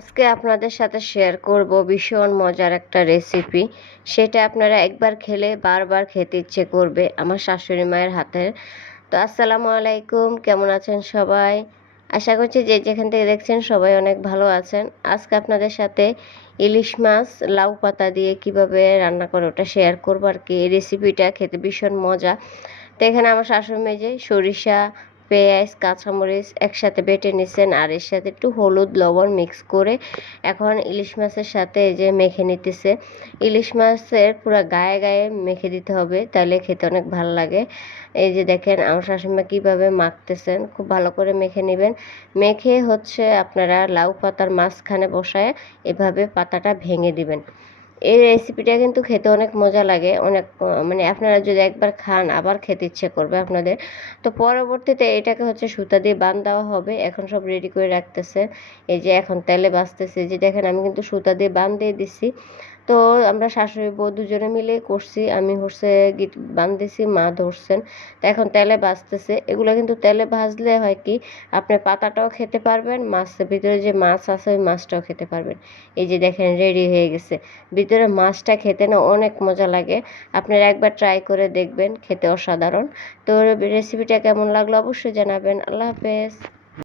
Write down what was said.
আজকে আপনাদের সাথে শেয়ার করব ভীষণ মজার একটা রেসিপি। সেটা আপনারা একবার খেলে বারবার খেতে ইচ্ছে করবে, আমার শাশুড়ি মায়ের হাতের। তো আসসালামু আলাইকুম, কেমন আছেন সবাই? আশা করছি যে যেখান থেকে দেখছেন সবাই অনেক ভালো আছেন। আজকে আপনাদের সাথে ইলিশ মাছ লাউ পাতা দিয়ে কিভাবে রান্না করে ওটা শেয়ার করবো আর কি। এই রেসিপিটা খেতে ভীষণ মজা। তো এখানে আমার শাশুড়ি মেয়ে সরিষা, পেঁয়াজ, কাঁচামরিচ একসাথে বেটে নিছেন, আর এর সাথে একটু হলুদ লবণ মিক্স করে এখন ইলিশ মাছের সাথে এই যে মেখে নিতেছে। ইলিশ মাছের পুরো গায়ে গায়ে মেখে দিতে হবে, তাহলে খেতে অনেক ভালো লাগে। এই যে দেখেন আমার শাশুড়িমা কীভাবে মাখতেছেন, খুব ভালো করে মেখে নেবেন। মেখে হচ্ছে আপনারা লাউ পাতার মাঝখানে বসায় এভাবে পাতাটা ভেঙে দিবেন। এই রেসিপিটা কিন্তু খেতে অনেক মজা লাগে, অনেক মানে আপনারা যদি একবার খান আবার খেতে ইচ্ছে করবে আপনাদের। তো পরবর্তীতে এটাকে হচ্ছে সুতা দিয়ে বাঁধ দেওয়া হবে। এখন সব রেডি করে রাখতেছে। এই যে এখন তেলে ভাজতেছে, যে দেখেন আমি কিন্তু সুতা দিয়ে বাঁধ দিয়ে দিছি। তো আমরা শাশুড়ি বউ দুজনে মিলে করছি, আমি হচ্ছে গিট বাঁধতেছি, মা ধরছেন। তো এখন তেলে ভাজতেছে। এগুলো কিন্তু তেলে ভাজলে হয় কি, আপনি পাতাটাও খেতে পারবেন, মাছের ভিতরে যে মাছ আছে ওই মাছটাও খেতে পারবেন। এই যে দেখেন রেডি হয়ে গেছে। ভিতরে মাছটা খেতে না অনেক মজা লাগে। আপনারা একবার ট্রাই করে দেখবেন, খেতে অসাধারণ। তো রেসিপিটা কেমন লাগলো অবশ্যই জানাবেন। আল্লাহ হাফেজ।